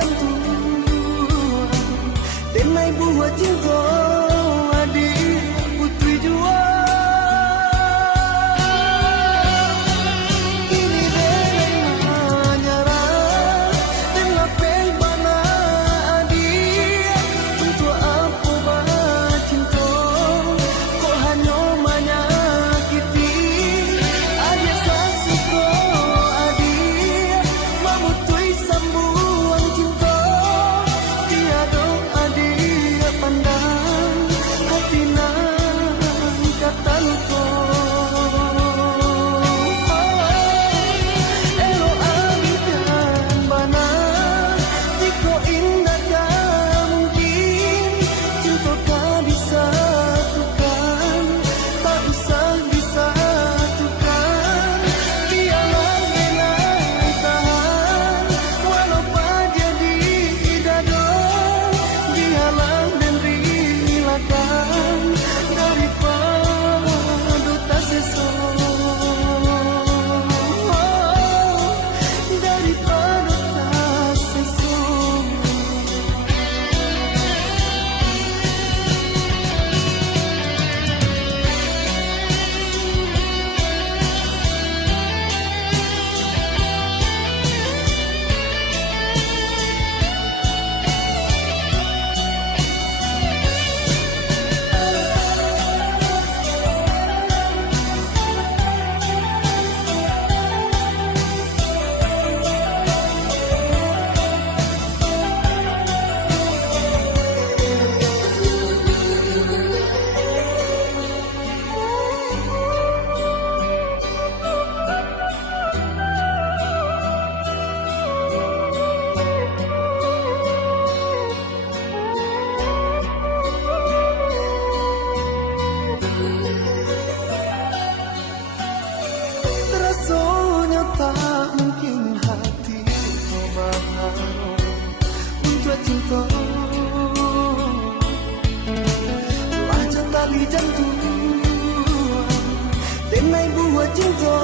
jantung đêm nay buat cinta adik putri jua kini relai menyerah dan lapel bana adik untuk apa bah cinta kok hanya menyakiti adik sasuko adik mamutui sambungan cinta tiada adik pandang hati nan kata lupa elo adik dan bana tiko indah tak mungkin cinta tak bisa tukar tak usah disatukan biarlah menang tahan walau jadi dado dihalang dan relakan daripada tak sesat daripada tak sesat. Rasanya tak mungkin hati berharap untuk cinta Wajah tali jantung Denai buat cinta